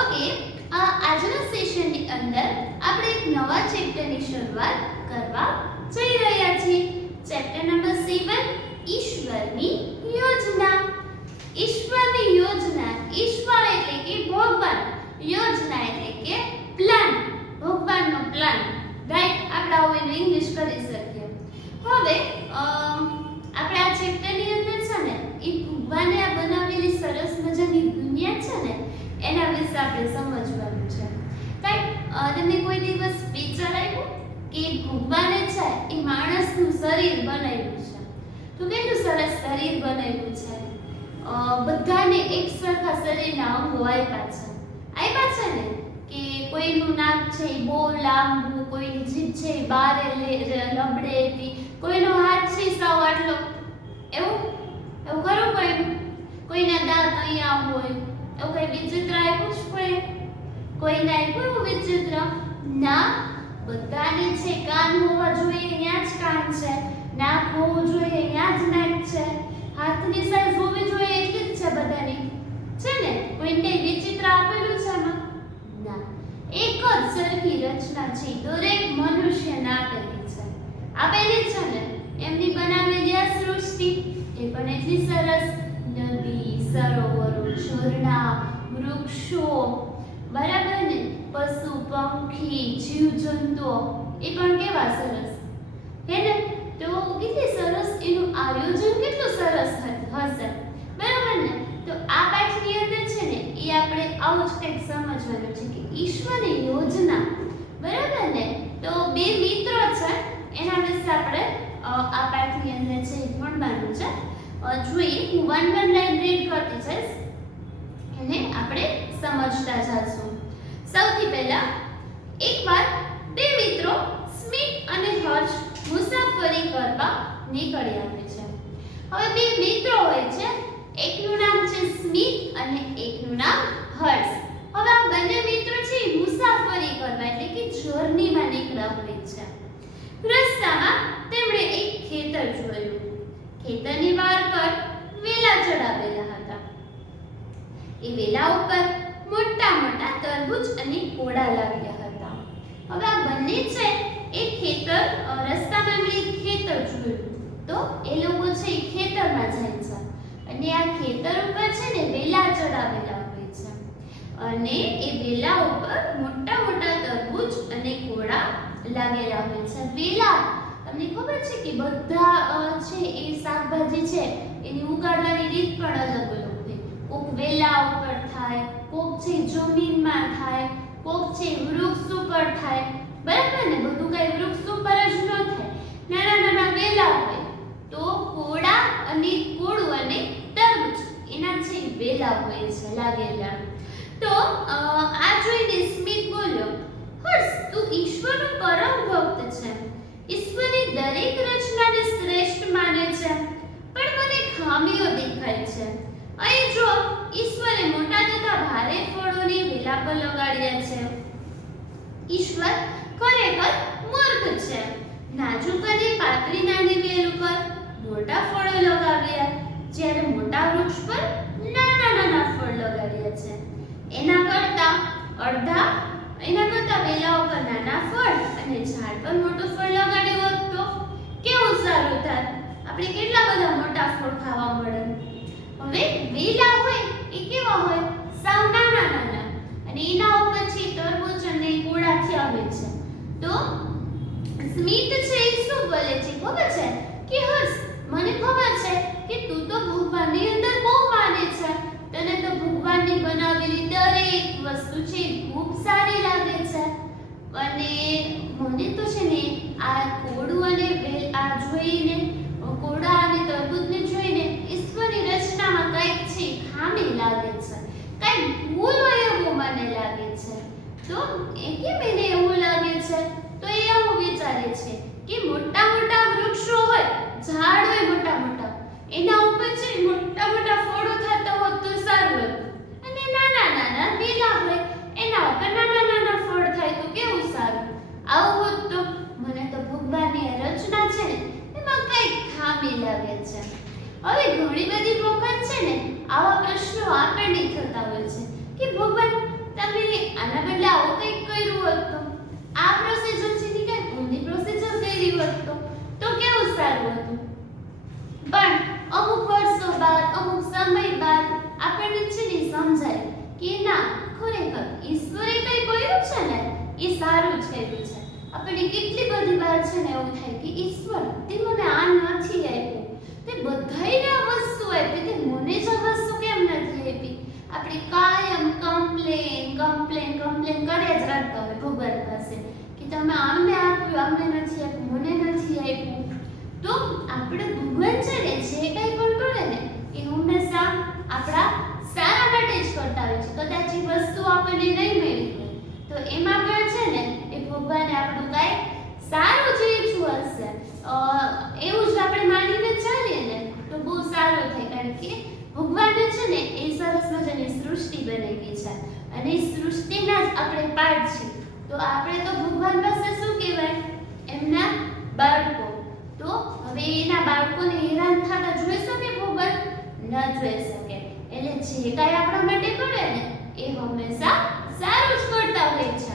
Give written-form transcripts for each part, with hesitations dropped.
Okay, આજના સેશનની અંદર આપણે એક નવા ચેપ્ટરની શરૂઆત કરવા જઈ રહ્યા છીએ. ચેપ્ટર નંબર 7, ઈશ્વરની યોજના. ઈશ્વરની યોજના, ઈશ્વર એટલે કે ભગવાન, યોજના એટલે કે પ્લાન, ભગવાનનો પ્લાન. રાઈટ, આપણે આવું એનું ઇંગ્લિશ કરી શકીએ. હવે આપણે આ ચેપ્ટરની અંદર છે ને એ ભગવાને આ બનાવેલી સરસ મજાની દુનિયા છે ને એના વિશે આપણે સમજવાનું છે. રાઈટ, તમને કોઈ દિવસ વિચાર આવ્યો કે ભગવાને છે એ માણસનું શરીર બનાવ્યું છે, તો કેટલું સરસ શરીર બનાવ્યું છે. બધાને એક સરખા શરીરના અંગો આપ્યા છે ને, કે કોઈનું નાક છે એ બહુ લાંબુ, કોઈની જીભ છે એ બારે લબડે એવી, કોઈનો હાથ છે સાવ આટલો, એવું ખરું. કોઈના દાંત અહીંયા હોય, એવું કઈ વિચિત્ર આપ્યું છે? કોઈને આપ્યું એવું વિચિત્ર? ના, બધાને છે કાન હોવા જોઈએ અહીંયા જ કાન છે, નાક હોવું જોઈએ અહીંયા જ નાક છે, હાથની સાઈઝ હોવી જોઈએ એટલી જ છે બધાની, છે ને? કોઈને વિચિત્ર આપેલું છે એમાં? ના, એક જ સરખી રચના છે દરેક મનુષ્યને આપેલી છે ને. એમની બનાવેલી આ સૃષ્ટિ એ પણ એટલી સરસ. નદી, સરોવરો, ઝરણા, વૃક્ષો, બરાબર ને, પશુ પંખી, જીવજંતુઓ એ પણ કેવા સરસ હે ને. તો કેટલી સરસ એનું આયોજન કેટલું સરસ હશે, બરાબર ને. તો આ પાઠની અંદર છે ને એ આપણે આવું જ કંઈક સમજવાનું છે કે ઈશ્વરની યોજના, બરાબર ને. તો બે મિત્રો છે એના વિશે આપણે આ પાઠની અંદર છે ભણવાનું છે. જોઈએ, હું 1 લાઈન રીડ કરતી જઈશ અને આપણે સમજતા જઈશું. સૌથી પહેલા, એકવાર બે મિત્રો સ્મિત અને હર્ષ મુસાફરી કરવા નીકળી આવે છે. હવે બે મિત્રો હોય છે, એકનું નામ છે સ્મિત અને એકનું નામ હર્ષ. હવે આ બંને મિત્રો છે મુસાફરી કરવા એટલે કે જર્નીમાં નીકળ્યા હોય છે. રસ્તામાં તેમણે એક ખેતર જોયું. ખેતરની બહાર પર વેલા ચડાવેલા હતા. એ વેલા ઉપર મોટા મોટા તરબૂચ અને કોડા લાગ્યા હતા. હવે આ બંને છે એ ખેતર, રસ્તામાં એમણે એક ખેતર જોયું, તો એ લોકો છે એ ખેતરમાં જાય છે અને આ ખેતર ઉપર છે ને વેલા ચડાવેલા હોય છે અને એ વેલા ઉપર મોટા મોટા તરબૂચ અને કોડા લાગેલા હોય છે. વેલા, તમને ખબર છે કે બધા છે એ શાકભાજી છે એની ઉગાડવાની રીત પણ અલગ અલગ હોય. કોક વેલા ઉપર થાય, કોક છે જમીનમાં થાય, કોક છે વૃક્ષ ઉપર થાય, બરાબર ને. બધું કઈ વૃક્ષ ઉપર જ ન થાય, નાના નાના વેલા હોય. તો કોડા અને કોળું અને તરબૂચ એના છે વેલા હોય છે લાગેલા. તો આ જોઈને સ્મિત બોલ્યો, હર્ષ, તું ઈશ્વરનો પરમ ભક્ત છે, ઈશ્વરની દરેક રચનાને શ્રેષ્ઠ માને છે, પણ મને ખામીઓ દેખાય છે. અહીં જો, ઈશ્વરે મોટા તથા ભારે ફળોને વેલા પર લગાડ્યા છે. ઈશ્વર ખરેખર મૂર્ખ છે. નાજુક અને પાતળી નાની વેલ ઉપર મોટા ફળો લગાવ્યા, જ્યારે મોટા વૃક્ષ પર નાના નાના ફળ લગાડ્યા છે. એના કરતા વેલા ઉપર નાના ફળ અને ઝાડ પર મોટું ફળ લગાડ્યું હોત તો કેવું સારું થાત. આપણે કેટલા બધા મોટા ફળ ખાવા મળે. હવે વેલા હોય એ કેવા હોય? સાવ નાના નાના, અને એના ઉપર છે તરબૂચ અને કોડા થયા હોય છે. તો સ્મિત છે એ શું બોલે છે ખબર છે કે હર્ષ, મને ખબર છે કે તું તો ભગવાનની અંદર બહુ માને છે, તને તો ભગવાનની બનાવેલી દરેક વસ્તુ છે ખૂબ સારી લાગે છે, અને મને તો છે ને આ કોડું અને વેલ આ જોઈને, કોડા અને તરબૂચને જોઈને ઈશ્વરની રચનામાં કંઈક છે ખામી લાગે છે, કંઈક ભૂલ હોય એવું મને લાગે છે. તો એ કેમ એને એવું લાગે છે? તો એ એવું વિચારે છે કે મોટા મોટા વૃક્ષો હોય, ઝાડ હોય મોટા મોટા, એના ઉપર છે મોટા મોટા ફળો થતા હોત તો સારું હતું, અને નાના નાના વેલા હોય એના ઉપર નાના નાના ફળ થાય તો કેવું સારું. આવું હોત તો મને તો ભગવાનની રચના છે ને એમાં કંઈક ખામી લાગે છે. હવે ઘણી બધી વખત છે ને આવા પ્રશ્નો આપણને થતા હોય છે કે ભગવાન તમે જ કર્યું છે. આપણને કેટલી બધી વાર છે ને એવું થાય કે ઈશ્વર તે મને આ નથી આપ્યું, તે બધાયને આ વસ્તુ આપી, તે મને જ આ વસ્તુ કેમ નથી આપી. આપણે કાયમ કમ્પ્લેન કર્યા જ રાખતા હોય ભગવાન પાસે કે તમે આમને આપ્યું, આમને નથી આપ્યું, મને નથી આપ્યું. તો આપણે ભગવાન છે ને જે કંઈ પણ કરે ને એ હંમેશા આપણા સારા માટે જ કરતા હોય છે. કદાચ એ વસ્તુ આપણને નહીં મળી હોય તો એમાં પણ છે ને એ ભગવાને આપણું કાંઈ સારું જ ઈચ્છ્યું હશે, એવું જ આપણે માનીને ચાલીએ ને તો બહુ સારું થાય. કારણ કે ભગવાને છે ને એ સરસ મજાની સૃષ્ટિ બનાવી છે અને એ સૃષ્ટિના જ આપણે પાર્ટ છીએ. તો આપણે તો ભગવાન પાસે શું કહેવાય, એમના બાળકો. તો હવે એના બાળકોને હેરાન થતા જોઈ શકે ભગવાન? ન જોઈ શકે. એટલે જે કાંઈ આપણા માટે કરે ને એ હંમેશા સારું જ કરતા હોય છે.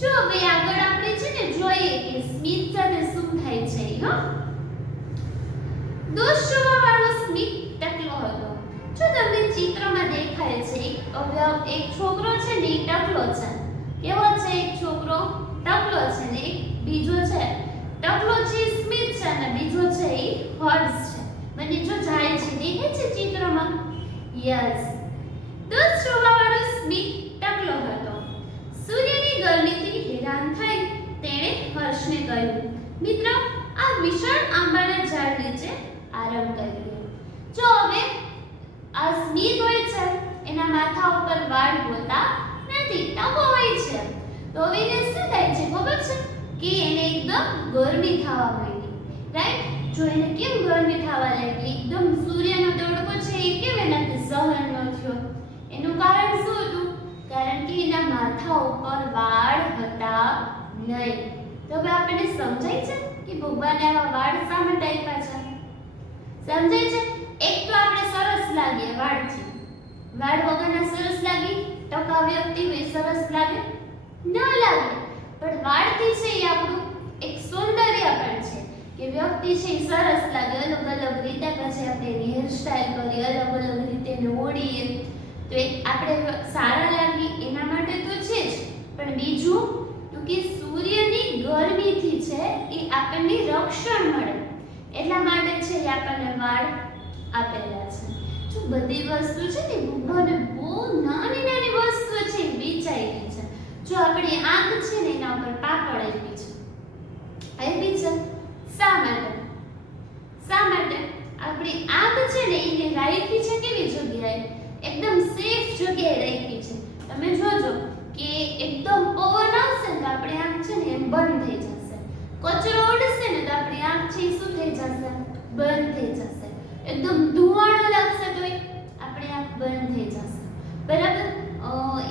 જો હવે આગળ આપણે છે ને જોઈએ કે સ્મિત સાથે શું થાય છે. દોષ જોવાવાળો સ્મિત ટકલો હતો. જો તમને ચિત્રમાં દેખાય છે એક છોકરો છે ને એ ટકલો છે. કેવો છે? એક છોકરો ટકલો છે ને એક બીજો છે ટકલો છે સ્મિત છે અને બીજો છે એ હર્ષ છે. મને જો જાય છે દેખાય છે ચિત્રમાં? યસ. દોષ જોવાવાળો સ્મિત ટકલો હતો. સૂર્યની ગરમીથી હેરાન થઈ તેણે હર્ષને કહ્યું, મિત્રો આ વિશાળ આંબાના ઝાડ નીચે આરામ કરીએ. જો હવે આ સ્મિત હોય છે એના માથા ઉપર વાળ હોતા નથી, ટકો હોય છે. તો હવે એને શું થાય છે ખબર છે કે એને એકદમ ગરમી થવા માંડી. રાઈટ? જો એને કેમ ગરમી થવા લાગી, એકદમ સૂર્યનો તડકો છે એ કેમ એનાથી સહન ન થયો, એનું કારણ શું હતું? કારણ કે એના માથા ઉપર વાળ હતા નહીં. તો હવે આપણને સમજાય છે કે ભગવાને આવા વાળ શા માટે આપ્યા છે? સમજાય છે? એક તો આપણે સરસ લાગીએ વાળથી. વાળ વગરના સરસ લાગી? ટકા વ્યક્તિ હોય સરસ લાગે? ન લાગે. પણ વાળથી છે એ આપણું એક સૌંદર્ય પણ છે કે વ્યક્તિ છે એ સરસ લાગે. અલગ અલગ રીતે પછી આપણે એની હેરસ્ટાઈલ કરીએ, અલગ અલગ રીતે એને ઓળીએ તો એક આપણે સારા લાગી એના માટે તો છે જ. પણ બીજું તો કે સૂર્યની ગરમીથી છે એ આપણને રક્ષણ મળે એટલા માટે છે એ આપણને વાળ આપેલા છે. જો બધી વસ્તુ છે ને ભગવાને બહુ નાની નાની વસ્તુ છે એ વિચારી છે. જો આપણી આંખ છે ને એના ઉપર પાપડ આપી છે. શા માટે? આપણી આંખ છે ને એને રાખી છે કેવી જગ્યાએ? એકદમ સેફ જગ્યાએ રાખી છે. તમે જોજો કે એકદમ પવન આવશે ને તો આપણી આંખ છે ને એમ બંધ થઈ જશે. કચરો ઉડશે ને તો આપણી આંખ છે એ શું થઈ જશે? બંધ થઈ જશે. એકદમ ધુવાળો લાગશે તો આપણી આંખ બંધ થઈ જશે. બરાબર?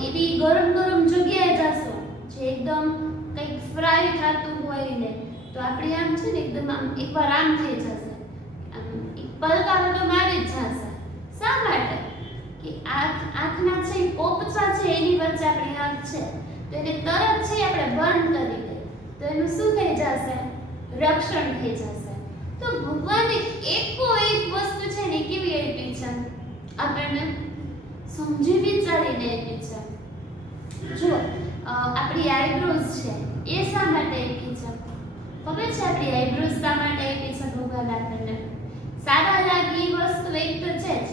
એવી ગરમ જગ્યાએ જશો જે એકદમ કંઈક ફ્રાય થતું હોય ને તો આપણી આંખ છે ને એકદમ આમ એકવાર આમ થઈ જશે, આમ એક પલકારો તો મારી જ જશે. શા માટે? કે આંખના છે પોપચા છે એની વચ્ચે આપણી આંખ છે તો એને તરત છે આપણે બંધ કરી દે તો એનું શું થઈ જશે? રક્ષણ થઈ જશે. તો ભગવાને એકો એક વસ્તુ છે ને કેવી આપી છે? આપણને સમજી વિચારીને આપી છે. જો આપણી આઈબ્રોઝ છે એ શા માટે આપી છે? ખબર છે આપણી આઈબ્રોઝ શા માટે આપી છે ભગવાન આપણને? સારા લાગી વસ્તુ એક તો છે જ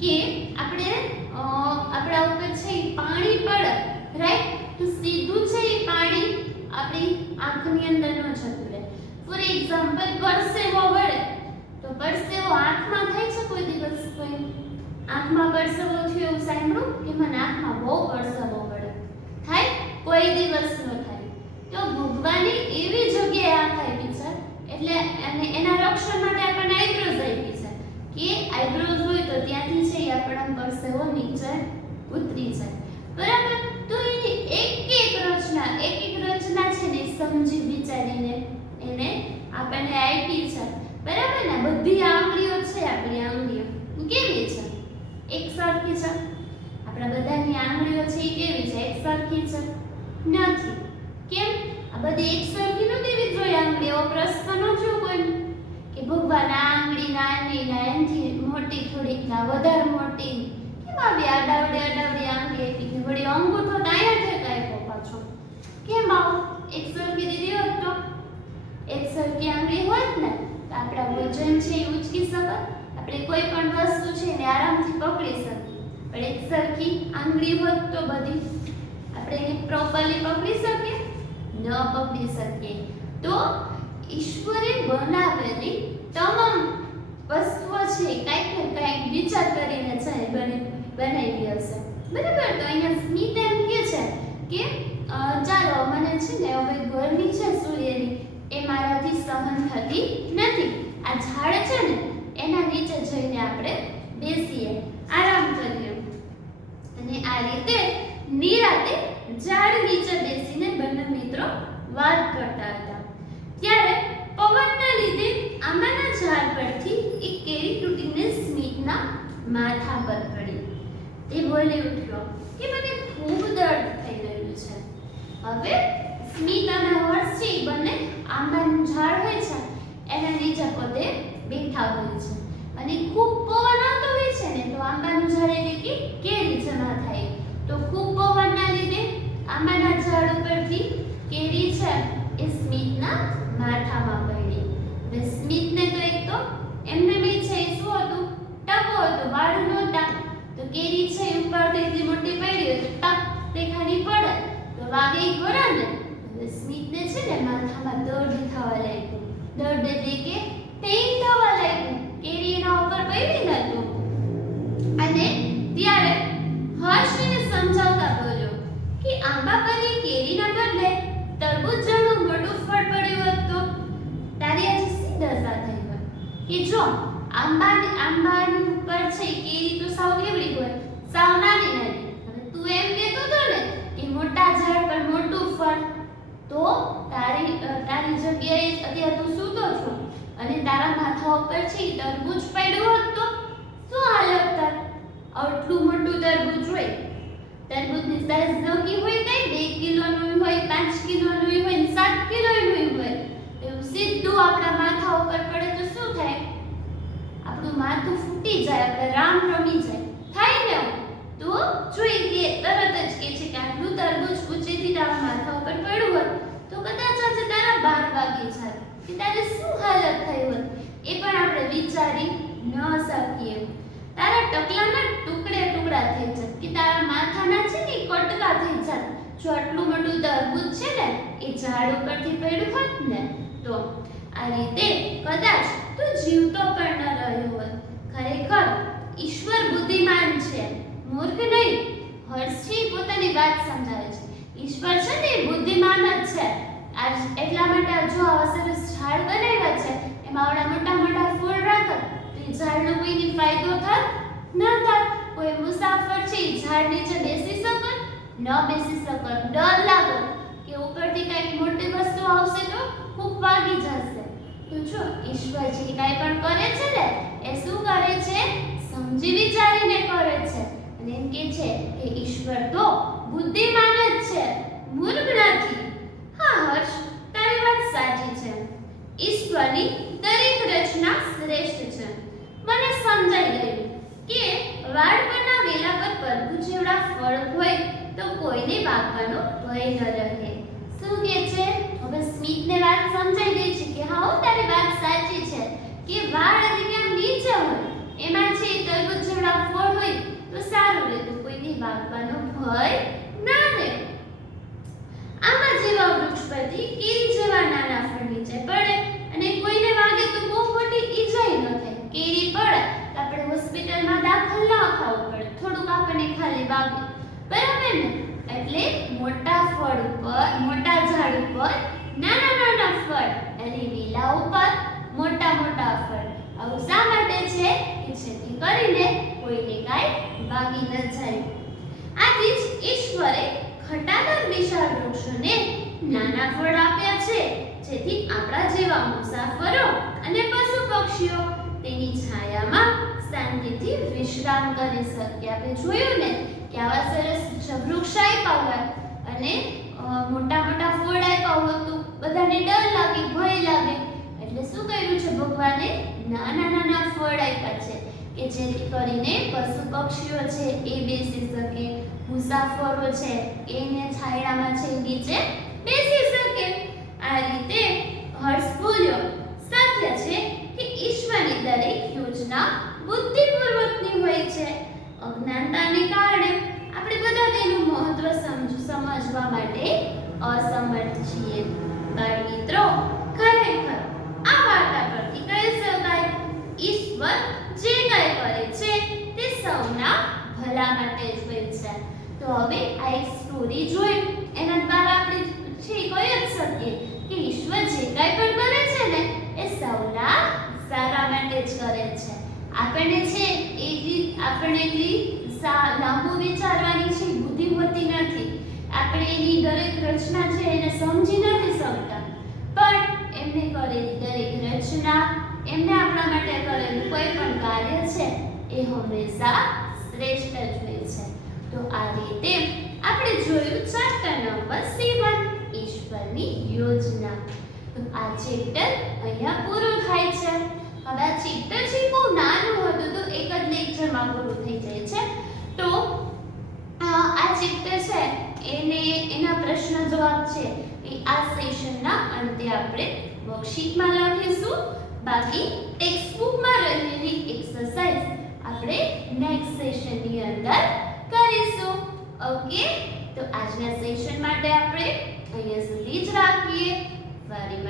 કે આપણે આપણા ઉપર છે એ પાણી પડે, રાઈટ? તો સીધું છે એ પાણી આપણી આંખની અંદર ન જતું રહે. ફોર એક્ઝામ્પલ પરસેવો વળે તો પરસેવો આંખમાં થાય છે કોઈ દિવસ? કોઈ આંખમાં પરસેવો થયો એવું સાંભળ્યું કે મને આંખમાં બહુ પરસેવો વળે? થાય? કોઈ દિવસ ન થાય. તો ભગવાને એવી જગ્યાએ આંખ આપી છે એટલે અને એના રક્ષણ માટે આપણને આઈબ્રોઝ આપી છે કે આઈબ્રોઝ હોય તો ત્યાંથી છે એ આપણા પરસેવો નીચે ઉતરી જાય. બરાબર? તો એની એક રચના છે ને સમજી વિચારીને એને આપણને આપી છે. બરાબર ને? બધી આંગળીઓ છે આપણી આંગળીઓ કેવી છે? એક સરખી છે. આપણા બધાની આંગળીઓ છે એ કેવી છે? એક સરખી છે? નથી. કેમ? આ બધી એક સરખી નથી એવી જોઈએ આંગળીઓ. પ્રશ્ન ન થયો કોઈ કે ભગવાન આ આંગળી નાની ના એનથી મોટી થોડીક ના વધારે મોટી કેમ આવી આડાવડી આંગળી આપી? વળી અંગૂઠો તો અહીંયા છે કાંઈ પાછો કેમ આવું એક સરખી આંગળી હોત ને તો આપણા વજન છે એ ઉચકી શકત, આપણે કોઈ પણ વસ્તુ છે એને આરામથી પકડી શકીએ. પણ એક સરખી આંગળી હોત તો બધી આપણે એને પ્રોપરલી પકડી શકીએ? ન પકડી શકીએ. તો ઈશ્વરે બનાવેલી તમામ વસ્તુઓ છે કંઈક ને કંઈક વિચાર કરીને છે બનાવી હશે. બરાબર. તો અહીંયા સ્મિત એમ કહે છે કે ચાલો મને છે ને હવે ગરમી છે સૂર્યની એ મારાથી સહન થતી નથી. આ ઝાડ છે ને એના નીચે જઈને આપણે બેસીએ, આરામ કરીએ. અને આ રીતે નિરાતે ઝાડ નીચે બેસીને બંને મિત્રો વાત કરતા હતા. ત્યારે પવનના લીધે આંબાના ઝાડ પરથી એક કેરી તૂટીને સ્મિતના માથા પર પડી. તે બોલી ઉઠ્યો કે મને ખૂબ દર્દ થઈ રહ્યું છે. હવે સ્મિત અને હર્ષ છે બંને આંબાનું ઝાડ હોય છે એના નીચે પોતે બેઠા હોય છે અને ખૂબ પવન આવતો હોય છે ને તો આંબાનું ઝાડ એટલે કે કેરી જમા થાય. તો ખૂબ પવનના લીધે આંબાના ઝાડ ઉપરથી કેરી છે એ સ્મિતના માથામાં પડી. હવે સ્મિતને તો એક તો એમને બી છે એ શું હતું? ટકો હતું, વાળ નહોતા. તો કેરી છે ઉપરથી એટલી મોટી પડી હોય તો ટક તે ખાલી પડે તો વાગે ખરા ને. હવે સ્મિતને છે ને માથામાં દર્દ થવા લાગ્યું. દર્દ એટલે કે પેઇન થવા લાગ્યું. કેરી એના ઉપર પડી ને તો. અને ત્યારે હર્ષ એને સમજાવતા બોલ્યો કે આંબા પરની કેરીના બદલે તરબૂચ જેવું મોટું ફળ પડ્યું હોત તો તારી આજે શી દશા થઈ હોત? કે જો આંબાની ઉપર છે કેરી તો સાવ કેવડી હોય, સાવ નાની નાની. હવે તું એમ કહેતો હતો ને કે મોટા ઝાડ પર મોટું ફળ, તો તારી જગ્યાએ અત્યારે તું સૂતો છો અને તારા માથા ઉપર છે તરબૂચ પડ્યું હોત તો શું હાલત થાત? આટલું મોટું તરબૂચ હોય, તરબૂચની સાઈઝ નક્કી હોય કઈ 2 કિલોનું હોય, 5 કિલોનું હોય, 7 કિલોનું હોય. એવું સીધું આપણા માથા ઉપર પડે તો શું થાય? આપણું માથું ફૂટી જાય, આપણે રામ રમી જાય. થાય ને? તો જોઈ કે તરત જ કે છે કે આટલું તરબૂચ ઊંચેથી તારા માથા ઉપર પડ્યું હોત તો કદાચ આજે તારા 12 વાગી જાત કે તારે શું હાલત થઈ હોત એ પણ આપણે વિચારી ન શકીએ. તારા ટકલાના ટુકડા થઈ જાત કે તારા માથાના છે ને કટકા થઈ જાત જો આટલું મોટું તરબૂચ છે ને એ ઝાડ ઉપરથી પડ્યું હોત ને તો. આ રીતે કદાચ તું જીવતો પણ ન રહ્યો હોત. ખરેખર ઈશ્વર બુદ્ધિમાન છે, મૂર્ખ નહીં. હર્ષી પોતાની વાત સમજાવે છે. ઈશ્વર છે ને એ બુદ્ધિમાન જ છે. આજ એટલા માટે જો આવા સરસ ઝાડ બનાવ્યા છે એમાં આવડા મોટા મોટા ફૂલ રાખત તો એ ઝાડનો કોઈને ફાયદો થાત? ન થાત. કોઈ મુસાફર છે એ ઝાડ નીચે બેસી શકત? ન બેસી શકત. ડર લાગત કે ઉપરથી કંઈક મોટી વસ્તુ આવશે તો ખૂબ વાગી જશે. તો જો ઈશ્વર જે કાંઈ પણ કરે છે ને એ શું કરે છે? સમજી વિચારીને કરે છે. અને એમ કે છે કે ઈશ્વર તો બુદ્ધિમાન જ છે, મૂર્ખ નથી. હા હર્ષ, તારી વાત સાચી છે. ઈશ્વરની દરેક રચના શ્રેષ્ઠ છે. મને સમજાઈ ગયું કે વાડ પરના વેલા પર તરબૂચ જેવડા ફળ હોય તો કોઈને વાગવાનો ભય ન રહે. શું કે છે? હવે સ્મિતને વાત સમજાઈ ગઈ છે કે હા તારી વાત સાચી છે કે વાડ એટલે આમ નીચે હોય એમાં છે તરબૂચ જેવડા ફળ હોય તો સારું રહે, તો કોઈને વાગવાનો ભય ના રહે. આંબા જેવા વૃક્ષ પરથી કેરી જેવા નાના ફળ નીચે પડે અને કોઈને વાગે તો બહુ મોટી ઈજાઈ ન થાય. કેરી પડે તો આપણે હોસ્પિટલમાં દાખલ ન થવું પડે, થોડુંક આપણને ખાલી વાગે. બરાબર ને? એટલે મોટા ઝાડ ઉપર નાના નાના ફળ અને લીલા ઉપર મોટા મોટા ફળ. આવું શા માટે છે? કે જેથી કરીને કોઈને કાંઈ વાગી ન જાય. આથી જ ઈશ્વરે ઘટાદાર વિશાળ વૃક્ષોને નાના ફળ આપ્યા છે જેથી આપણા જેવા મુસાફરો અને પશુ પક્ષીઓ તેની છાયામાં શાંતિથી વિશ્રામ કરી શકે. આપણે જોયું ને કે આવા સરસ વૃક્ષ આપ્યા હોય અને મોટા મોટા ફળ આપ્યા હોય તો બધાને ડર લાગે, ભય લાગે. એટલે શું કર્યું છે ભગવાને? નાના નાના ફળ આપ્યા છે કે જેથી કરીને પશુ પક્ષીઓ છે એ બેસી શકે, મુસાફરો છે એને છાયડામાં છે નીચે બેસી શકે. આ રીતે હર્ષ બોલ્યો, સત્ય છે કે ઈશ્વરની દરેક યોજના બુદ્ધિપૂર્વકની હોય છે. અજ્ઞાનતાને કારણે આપણે બધા તેનું મહત્વ સમજવા માટે અસમર્થ છીએ. બાળમિત્રો, ખરેખર આ વાર્તા પરથી કહી શકાય, ઈશ્વર જે કંઈ કરે છે તે સૌના ભલા માટે જ હોય છે. તો હવે આ એક સ્ટોરી જોઈ એના દ્વારા આપણે કહી જ શકીએ કે ઈશ્વર જે કંઈ પણ કરે છે ને એ સૌના સારા માટે જ કરે છે. આપણને છે આપણે એટલી લાંબુ વિચારવાની છે બુદ્ધિ હોતી નથી. આપણે એની દરેક રચના છે એને સમજી નથી શકતા, પણ એમને કરેલી દરેક રચના, એમને આપણા માટે કરેલું કોઈ પણ કાર્ય છે એ હંમેશા શ્રેષ્ઠ જ હોય છે. તો આ રીતે આપણે જોયું ચેપ્ટર નંબર 7, ઈશ્વરની યોજના. તો આ ચેપ્ટર અહીંયા પૂરું થાય છે. હવે આ ચેપ્ટર છે બહુ નાનું હતું, તો એક જ લેક્ચરમાં પૂરું થઈ જાય છે. તો આ ચેપ્ટર છે એના પ્રશ્ન જવાબ છે એ આ સેશનના અંતે આપણે વર્કશીટમાં લખીશું. બાકી ટેક્સ્ટ બુકમાં રહેલી એક્સરસાઇઝ આપણે નેક્સ્ટ સેશનની અંદર કરીશું. ઓકે, તો આજના સેશન માટે આપણે અહીંયા સુધી જ રાખીએ. ફરી